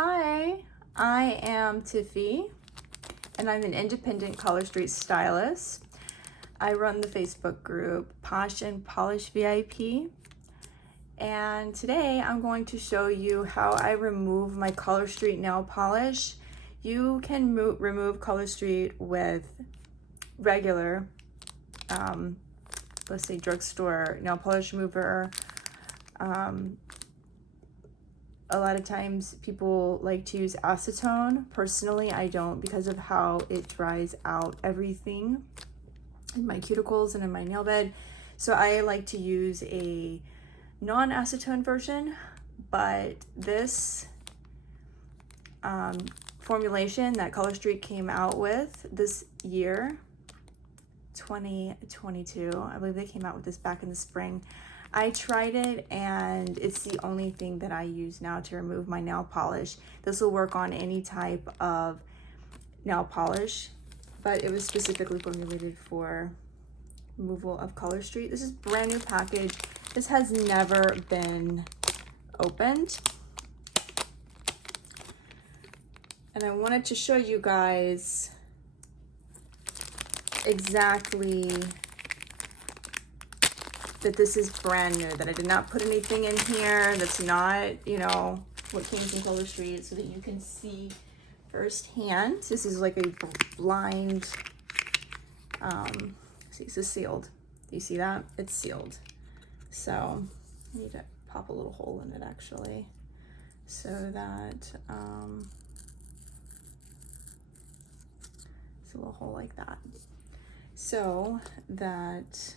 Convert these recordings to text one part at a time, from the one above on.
Hi, I am Tiffy, and I'm an independent Color Street stylist. I run the Facebook group Posh and Polish VIP, and today I'm going to show you how I remove my Color Street nail polish. You can remove Color Street with regular, let's say drugstore nail polish remover. A lot of times people like to use acetone. Personally, I don't, because of how it dries out everything in my cuticles and in my nail bed. So I like to use a non-acetone version, but this formulation that Color Street came out with this year, 2022, I believe they came out with this back in the spring. I tried it and it's the only thing that I use now to remove my nail polish. This will work on any type of nail polish, but it was specifically formulated for removal of Color Street. This is brand new package. This has never been opened. And I wanted to show you guys exactly that this is brand new, that I did not put anything in here that's not, you know, what came from Color Street, so that you can see firsthand. This is like a blind, see, this is sealed. Do you see that? It's sealed. So I need to pop a little hole in it actually, so that, it's a little hole like that. So that,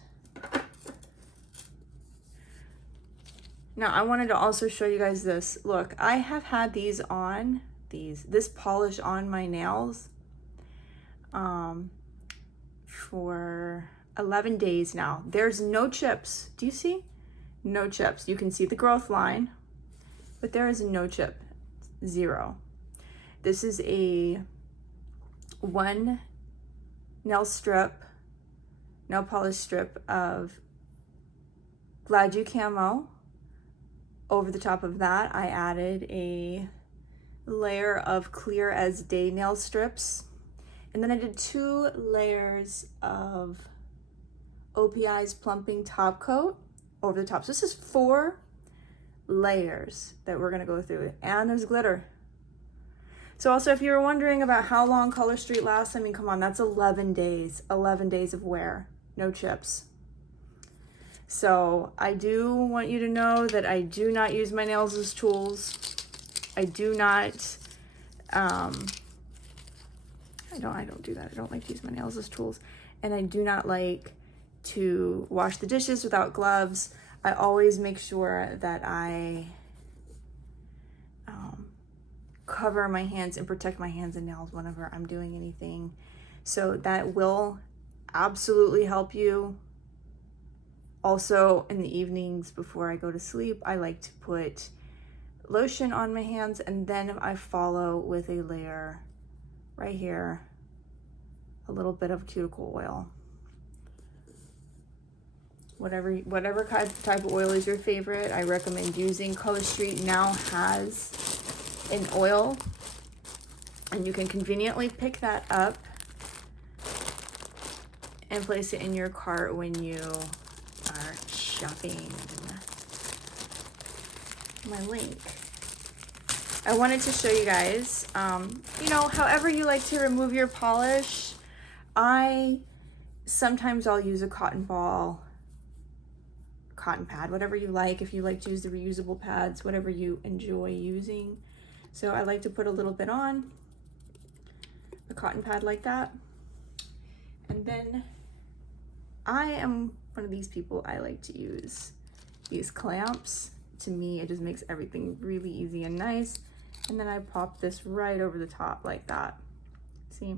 now I wanted to also show you guys this. Look, I have had these on, this polish on my nails for 11 days now. There's no chips. Do you see? No chips. You can see the growth line, but there is no chip, zero. This is a 1 nail polish strip of Glad You Camo. Over the top of that, I added a layer of Clear as Day nail strips. And then I did 2 layers of OPI's Plumping Top Coat over the top. So this is 4 layers that we're gonna go through. And there's glitter. So also, if you were wondering about how long Color Street lasts, I mean, come on, that's 11 days. 11 days of wear, no chips. So I do want you to know that I do not use my nails as tools. I do not, I don't do that. I don't like to use my nails as tools. And I do not like to wash the dishes without gloves. I always make sure that I cover my hands and protect my hands and nails whenever I'm doing anything. So that will absolutely help you. Also, in the evenings before I go to sleep, I like to put lotion on my hands, and then I follow with a layer right here, a little bit of cuticle oil. Whatever type of oil is your favorite, I recommend using. Color Street now has an oil, and you can conveniently pick that up and place it in your cart when you are shopping. My link. I wanted to show you guys, you know, however you like to remove your polish. Sometimes I'll use a cotton ball, cotton pad, whatever you like. If you like to use the reusable pads, whatever you enjoy using. So I like to put a little bit on a cotton pad like that. And then I am one of these people, I like to use these clamps. To me, it just makes everything really easy and nice. And then I pop this right over the top like that. See?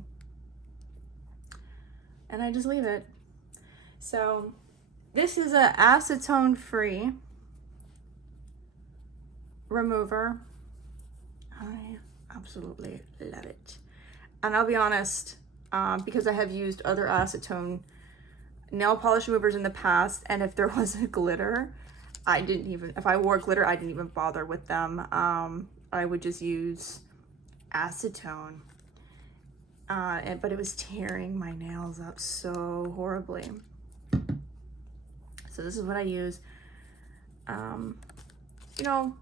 And I just leave it. So this is a acetone-free remover. I absolutely love it. And I'll be honest, because I have used other acetone nail polish removers in the past, and if there was a glitter, if I wore glitter, I didn't even bother with them. I would just use acetone. But it was tearing my nails up so horribly. So this is what I use. You know,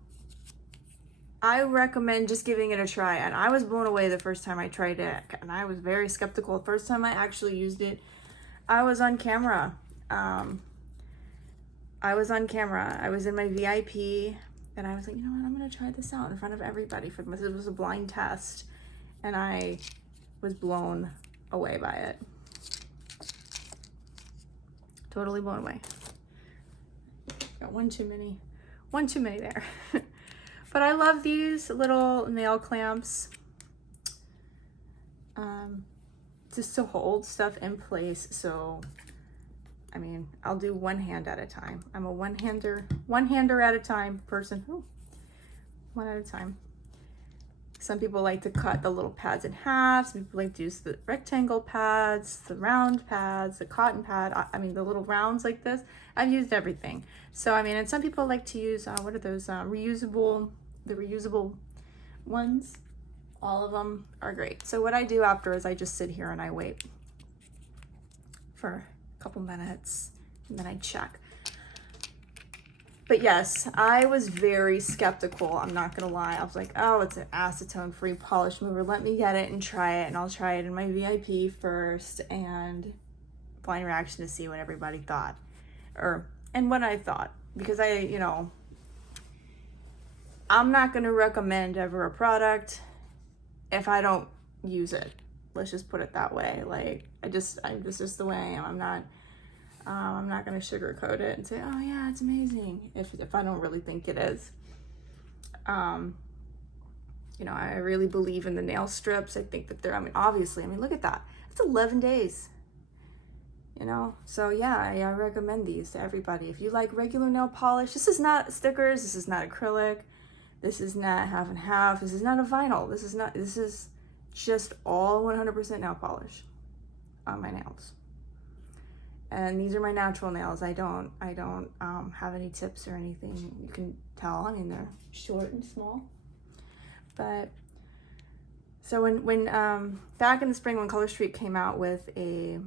I recommend just giving it a try. And I was blown away the first time I tried it. And I was very skeptical. The first time I actually used it, I was on camera. I was in my VIP. And I was like, you know what, I'm going to try this out in front of everybody. This was a blind test. And I was blown away by it. Totally blown away. Got one too many there. But I love these little nail clamps. Just to hold stuff in place. So, I mean, I'll do one hand at a time. I'm a one-hander at a time person. Ooh, one at a time. Some people like to cut the little pads in half. Some people like to use the rectangle pads, the round pads, the cotton pad. I mean, the little rounds like this. I've used everything. So, I mean, and some people like to use, what are those, the reusable ones. All of them are great. So what I do after is I just sit here and I wait for a couple minutes and then I check. But yes, I was very skeptical. I'm not gonna lie. I was like, oh, it's an acetone-free polish remover. Let me get it and try it, and I'll try it in my VIP first and blind reaction to see what everybody thought, and what I thought, because I'm not gonna recommend ever a product if I don't use it. Let's just put it that way. Like, this is just the way I am. I'm not gonna sugarcoat it and say, oh yeah, it's amazing, if I don't really think it is. You know, I really believe in the nail strips. I think that obviously, look at that. It's 11 days, you know? So yeah, I recommend these to everybody. If you like regular nail polish, this is not stickers, this is not acrylic, this is not half and half, this is not a vinyl, this is just all 100% nail polish on my nails. And these are my natural nails. I don't have any tips or anything. You can tell, they're short and small. But, so when back in the spring when Color Street came out with a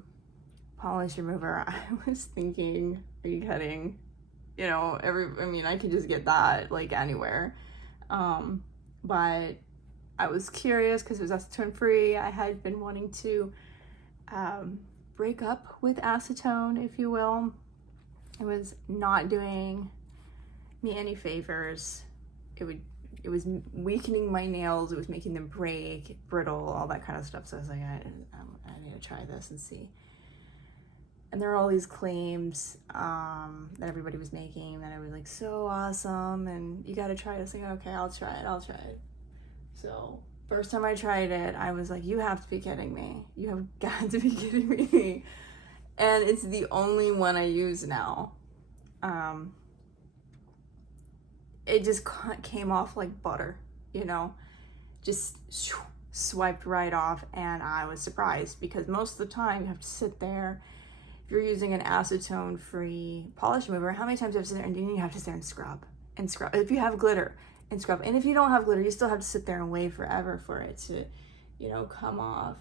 polish remover, I was thinking, are you kidding? You know, I could just get that like anywhere. But I was curious because it was acetone free. I had been wanting to break up with acetone, if you will. It was not doing me any favors. It was weakening my nails. It was making them break, brittle, all that kind of stuff. So I was like, I need to try this and see. And there were all these claims that everybody was making that it was like so awesome and you got to try it. I was like, okay, I'll try it. So first time I tried it, I was like, you have to be kidding me. You have got to be kidding me. And it's the only one I use now. It just came off like butter, you know, just swiped right off. And I was surprised because most of the time you have to sit there. If you're using an acetone-free polish remover, how many times do you have to sit there and you have to sit there and scrub? If you have glitter, and scrub. And if you don't have glitter, you still have to sit there and wait forever for it to, you know, come off.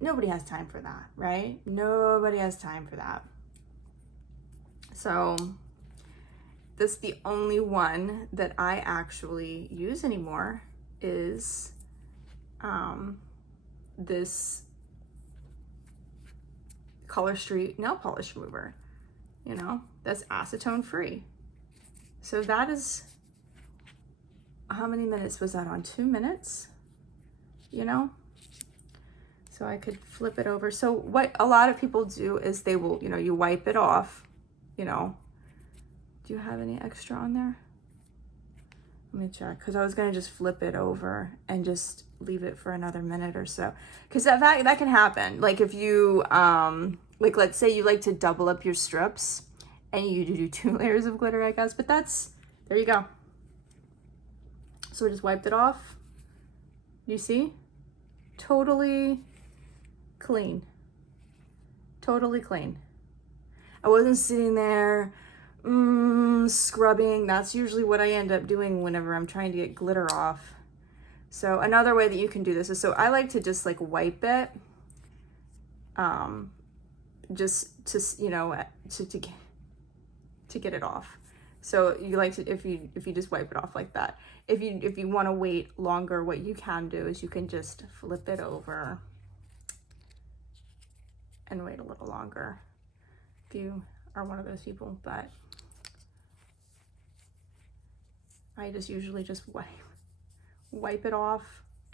Nobody has time for that, right? Nobody has time for that. So this the only one that I actually use anymore is this Color Street nail polish remover. You know, that's acetone free. So that is, how many minutes was that on? 2 minutes, you know? So I could flip it over. So what a lot of people do is they will, you know, you wipe it off, you know. Do you have any extra on there? Let me check, because I was going to just flip it over and just leave it for another minute or so. Because that can happen. Like if you, like let's say you like to double up your strips and you do 2 layers of glitter, I guess. But there you go. So I just wiped it off. You see? Totally clean. Totally clean. I wasn't sitting there scrubbing. That's usually what I end up doing whenever I'm trying to get glitter off. So another way that you can do this is, so I like to just like wipe it, just to, you know, to get it off. So you like to, if you just wipe it off like that. If you want to wait longer, what you can do is you can just flip it over and wait a little longer if you are one of those people. But I just usually just wipe it off,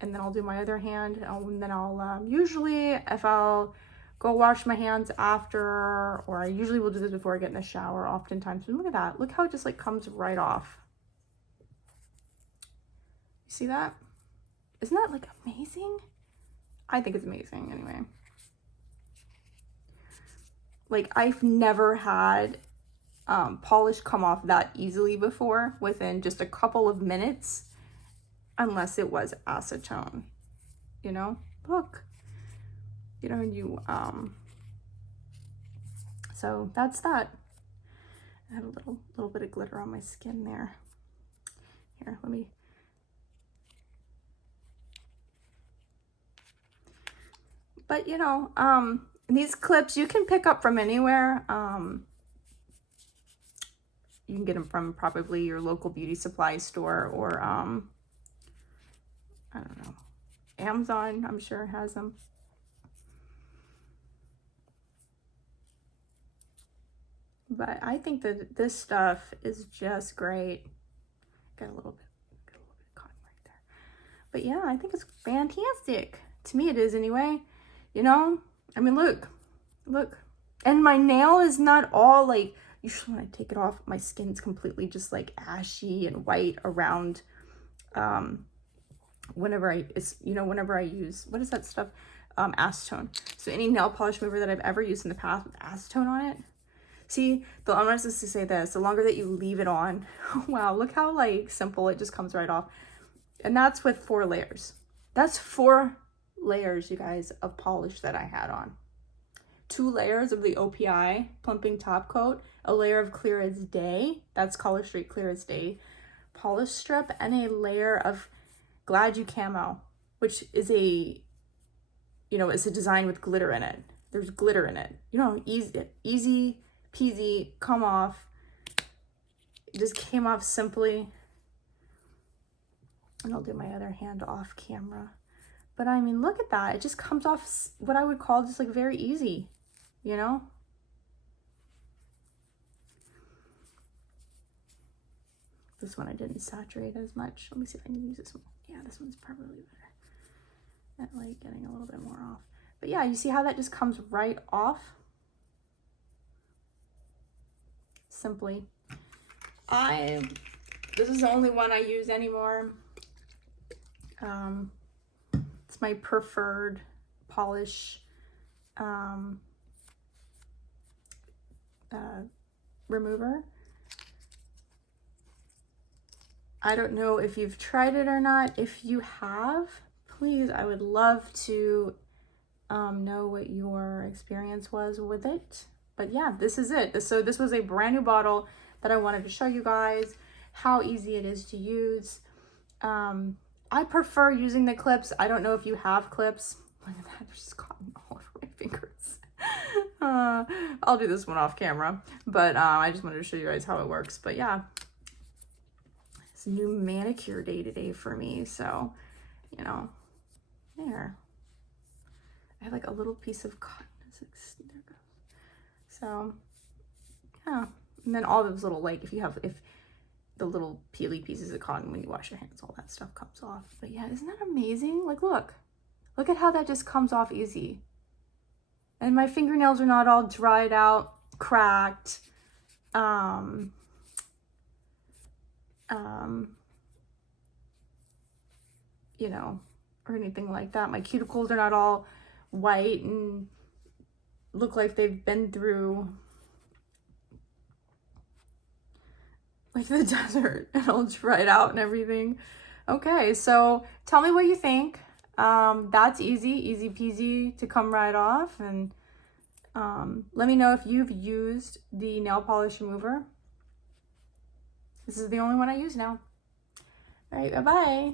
and then I'll do my other hand, and then I'll usually, if I'll go wash my hands after, or I usually will do this before I get in the shower oftentimes. And look at that, look how it just like comes right off. You see that? Isn't that like amazing? I think it's amazing anyway. Like, I've never had polish come off that easily before within just a couple of minutes, unless it was acetone, you know? Look, you know, you so that's that. I have a little bit of glitter on my skin there. Here, let me, but you know, these clips you can pick up from anywhere. You can get them from probably your local beauty supply store, or I don't know, Amazon, I'm sure has them. But I think that this stuff is just great. Got a little bit of cotton right there. But yeah, I think it's fantastic. To me it is anyway. You know, I mean, look. And my nail is not all like, usually when I take it off, my skin's completely just like ashy and white around whenever I use, what is that stuff? Acetone. So any nail polish remover that I've ever used in the past with acetone on it, see, I'm not supposed to say this, the longer that you leave it on, wow, look how like simple it just comes right off. And that's with 4 layers. That's 4 layers, you guys, of polish that I had on. 2 layers of the OPI plumping top coat, a layer of Clear as Day, that's Color Street Clear as Day polish strip, and a layer of Glad You Camo, which is a, you know, it's a design with glitter in it. There's glitter in it. You know, easy peasy, come off. It just came off simply. And I'll do my other hand off camera. But I mean, look at that. It just comes off what I would call just like very easy, you know? This one I didn't saturate as much. Let me see if I can use this one. Yeah, this one's probably better at like getting a little bit more off. But yeah, you see how that just comes right off? Simply. This is the only one I use anymore. It's my preferred polish remover. I don't know if you've tried it or not. If you have, please, I would love to know what your experience was with it. But yeah, this is it. So this was a brand new bottle that I wanted to show you guys how easy it is to use. I prefer using the clips. I don't know if you have clips. Look at that, there's just cotton all over my fingers. I'll do this one off camera, but I just wanted to show you guys how it works. But yeah, it's a new manicure day today for me. So, you know, there. I have like a little piece of cotton. There it goes. So, yeah. And then all those little, like, if the little peely pieces of cotton when you wash your hands, all that stuff comes off. But yeah, isn't that amazing? Like, look at how that just comes off easy. And my fingernails are not all dried out, cracked, you know, or anything like that. My cuticles are not all white and look like they've been through like the desert and all dried out and everything. Okay, so tell me what you think. That's easy peasy to come right off. And let me know if you've used the nail polish remover. This is the only one I use now. All right, bye-bye.